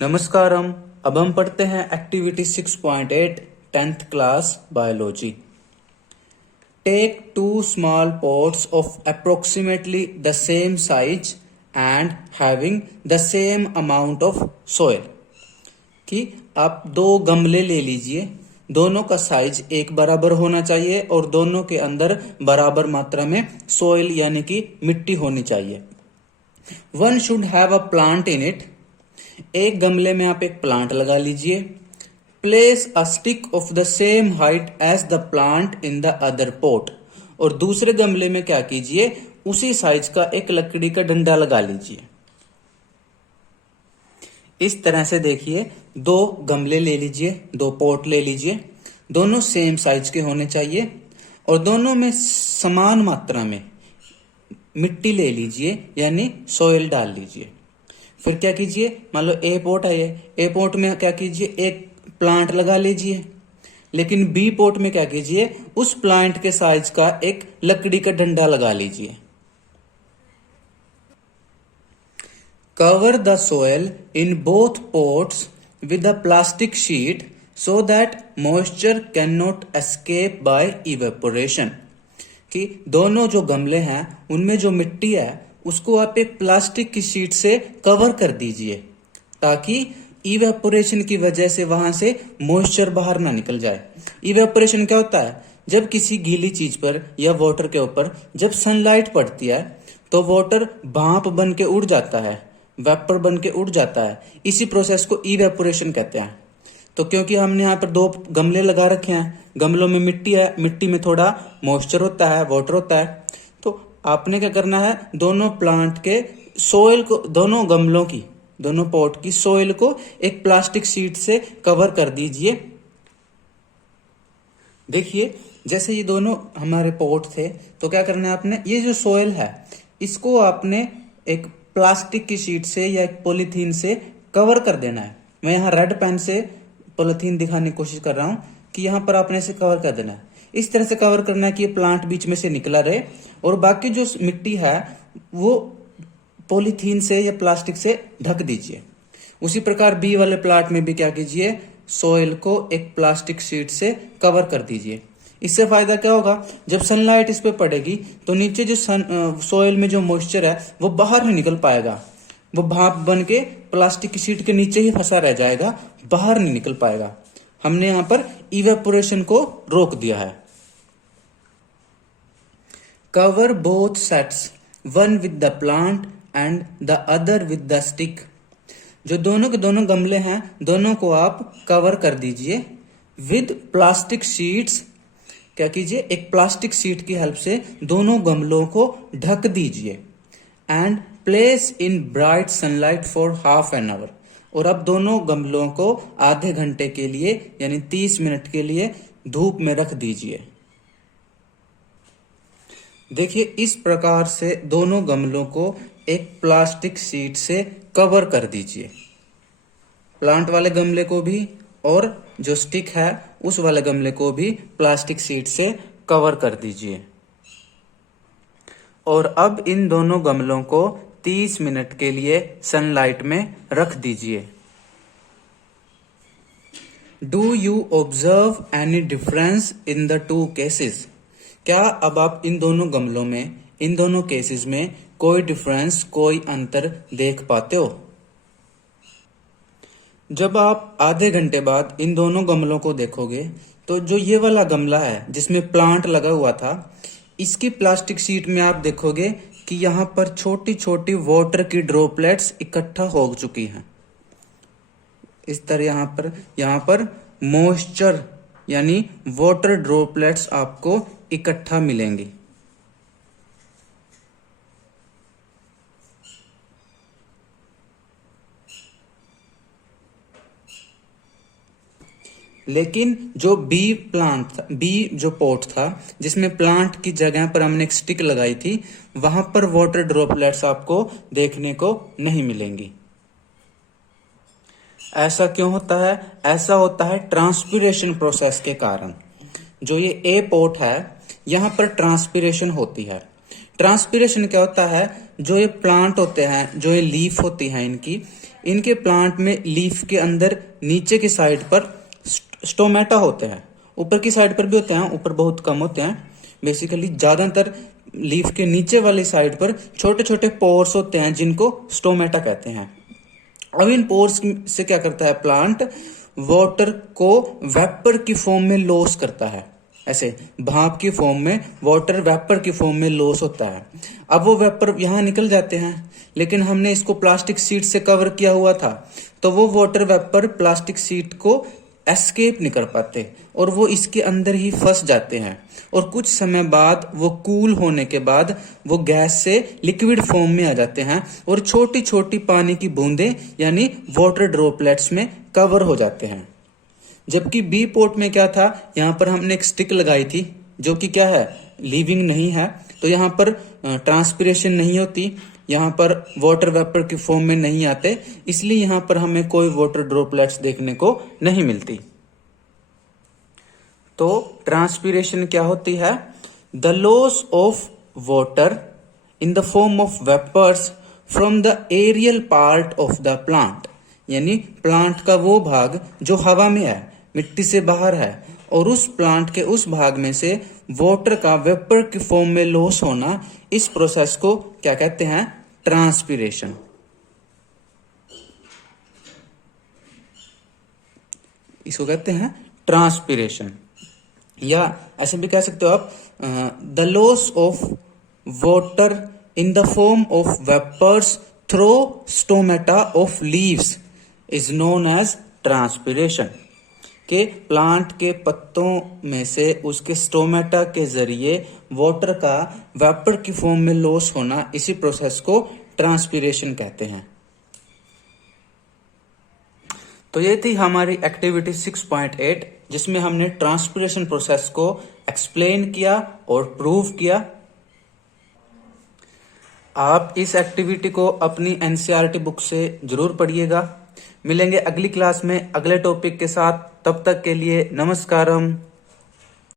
नमस्कारम। अब हम पढ़ते हैं activity 6.8 10th class biology. Take two small pots of approximately the same size and having the same amount of soil. कि आप दो गमले ले लीजिए, दोनों का साइज एक बराबर होना चाहिए और दोनों के अंदर बराबर मात्रा में सोयल यानी कि मिट्टी होनी चाहिए। One should have a plant in it. एक गमले में आप एक प्लांट लगा लीजिए। Place a stick of the same height as the plant in the other pot. और दूसरे गमले में क्या कीजिए, उसी साइज का एक लकड़ी का डंडा लगा लीजिए। इस तरह से देखिए, दो गमले ले लीजिए, दो पोट ले लीजिए, दोनों सेम साइज के होने चाहिए और दोनों में समान मात्रा में मिट्टी ले लीजिए यानी सोयल डाल लीजिए। फिर क्या कीजिए, मान लो ए पोट है, ये ए पोट में क्या कीजिए, एक प्लांट लगा लीजिए। लेकिन बी पोट में क्या कीजिए, उस प्लांट के साइज का एक लकड़ी का डंडा लगा लीजिए। Cover the soil in both pots with a plastic sheet so that moisture can not escape by evaporation. कि दोनों जो गमले हैं उनमें जो मिट्टी है उसको आप एक प्लास्टिक की शीट से कवर कर दीजिए ताकि इवेपोरेशन की वजह से वहां से मॉइस्चर बाहर ना निकल जाए। इवेपोरेशन क्या होता है, जब किसी गीली चीज पर या वाटर के ऊपर जब सनलाइट पड़ती है तो वाटर भाप बन के उड़ जाता है, वेपर बन के उड़ जाता है। इसी प्रोसेस को इवेपोरेशन कहते हैं। तो क्योंकि हमने यहाँ पर दो गमले लगा रखे हैं, गमलों में मिट्टी है, मिट्टी में थोड़ा मॉइस्चर होता है, वाटर होता है, तो आपने क्या करना है, दोनों प्लांट के सोइल को, दोनों गमलों की, दोनों पॉट की सोइल को एक प्लास्टिक शीट से कवर कर दीजिए। देखिए, जैसे ये दोनों हमारे पॉट थे तो क्या करना है आपने, ये जो सोइल है इसको आपने एक प्लास्टिक की शीट से या एक पॉलीथीन से कवर कर देना है। मैं यहाँ रेड पेन से पॉलीथीन दिखाने की कोशिश कर रहा हूं कि यहाँ पर आपने इसे कवर कर देना है। इस तरह से कवर करना है कि ये प्लांट बीच में से निकला रहे और बाकी जो मिट्टी है वो पॉलीथीन से या प्लास्टिक से ढक दीजिए। उसी प्रकार बी वाले प्लांट में भी क्या कीजिए, सोइल को एक प्लास्टिक शीट से कवर कर दीजिए। इससे फायदा क्या होगा, जब सनलाइट इस पे पड़ेगी तो नीचे जो सोइल में जो मॉइस्चर है वो बाहर नहीं निकल पाएगा, वो भाप बन के प्लास्टिक की शीट के नीचे ही फंसा रह जाएगा, बाहर नहीं निकल पाएगा। हमने यहां पर इवेपोरेशन को रोक दिया है। Cover both sets, one with the plant and the other with the stick. जो दोनों के दोनों गमले हैं दोनों को आप कवर कर दीजिए विद प्लास्टिक शीट्स। क्या कीजिए, एक प्लास्टिक शीट की हेल्प से दोनों गमलों को ढक दीजिए। And place in bright sunlight for half an hour. और अब दोनों गमलों को आधे घंटे के लिए यानी 30 मिनट के लिए धूप में रख दीजिए। देखिए, इस प्रकार से दोनों गमलों को एक प्लास्टिक शीट से कवर कर दीजिए, प्लांट वाले गमले को भी और जो स्टिक है उस वाले गमले को भी प्लास्टिक शीट से कवर कर दीजिए। और अब इन दोनों गमलों को 30 मिनट के लिए सनलाइट में रख दीजिए। Do you observe any difference in the two cases. क्या अब आप इन दोनों गमलों में, इन दोनों केसेस में कोई डिफरेंस, कोई अंतर देख पाते हो। जब आप आधे घंटे बाद इन दोनों गमलों को देखोगे तो जो ये वाला गमला है जिसमें प्लांट लगा हुआ था, इसकी प्लास्टिक शीट में आप देखोगे कि यहाँ पर छोटी छोटी वाटर की ड्रॉपलेट्स इकट्ठा हो चुकी हैं। इस तरह यहाँ पर मॉइस्चर यानी वाटर ड्रॉपलेट्स आपको इकट्ठा मिलेंगी। लेकिन जो बी प्लांट था, बी जो पॉट था जिसमें प्लांट की जगह पर हमने एक स्टिक लगाई थी, वहां पर वाटर ड्रॉपलेट्स आपको देखने को नहीं मिलेंगी। ऐसा क्यों होता है? ऐसा होता है ट्रांसपिरेशन प्रोसेस के कारण। जो ये ए पोट है यहां पर ट्रांसपिरेशन होती है। ट्रांसपिरेशन क्या होता है, जो ये प्लांट होते हैं, जो ये लीफ होती है इनकी, इनके प्लांट में लीफ के अंदर नीचे की साइड पर स्टोमेटा होते हैं, ऊपर की साइड पर भी होते हैं, ऊपर बहुत कम होते हैं। बेसिकली ज्यादातर लीफ के नीचे वाली साइड पर छोटे छोटे पोर्स होते हैं जिनको स्टोमेटा कहते हैं। अब इन पोर्स से क्या करता है प्लांट, वाटर को वेपर की फॉर्म में लॉस करता है। ऐसे भाप की फॉर्म में वाटर वेपर की फॉर्म में लॉस होता है। अब वो वेपर यहां निकल जाते हैं, लेकिन हमने इसको प्लास्टिक शीट से कवर किया हुआ था, तो वो वाटर वेपर प्लास्टिक शीट को एस्केप नहीं कर पाते और वो इसके अंदर ही फंस जाते हैं। और कुछ समय बाद वो कूल होने के बाद वो गैस से लिक्विड फॉर्म में आ जाते हैं और छोटी छोटी पानी की बूंदें यानी वाटर ड्रॉपलेट्स में कवर हो जाते हैं। जबकि बी पोर्ट में क्या था, यहाँ पर हमने एक स्टिक लगाई थी जो कि क्या है, लिविंग नहीं है, तो यहाँ पर ट्रांसपिरेशन नहीं होती, यहाँ पर वाटर वेपर की फॉर्म में नहीं आते, इसलिए यहाँ पर हमें कोई वाटर ड्रॉपलेट्स देखने को नहीं मिलती। तो ट्रांसपिरेशन क्या होती है, the loss of water in the form of vapours from the aerial part of the plant, यानी प्लांट का वो भाग जो हवा में है, मिट्टी से बाहर है, और उस प्लांट के उस भाग में से वाटर का वेपर की फॉर्म में लॉस होना, इस प्रोसेस को क्या कहते हैं, ट्रांसपिरेशन। इसको कहते हैं ट्रांसपिरेशन, या ऐसे भी कह सकते हो आप, the loss of water in the form of vapours through stomata of leaves is known as transpiration. के प्लांट के पत्तों में से उसके स्टोमेटा के जरिए वाटर का वेपर की फॉर्म में लॉस होना, इसी प्रोसेस को ट्रांसपिरेशन कहते हैं। तो ये थी हमारी एक्टिविटी 6.8, जिसमें हमने ट्रांसपिरेशन प्रोसेस को एक्सप्लेन किया और प्रूव किया। आप इस एक्टिविटी को अपनी एनसीईआरटी बुक से जरूर पढ़िएगा। मिलेंगे अगली क्लास में अगले टॉपिक के साथ, तब तक के लिए नमस्कारम।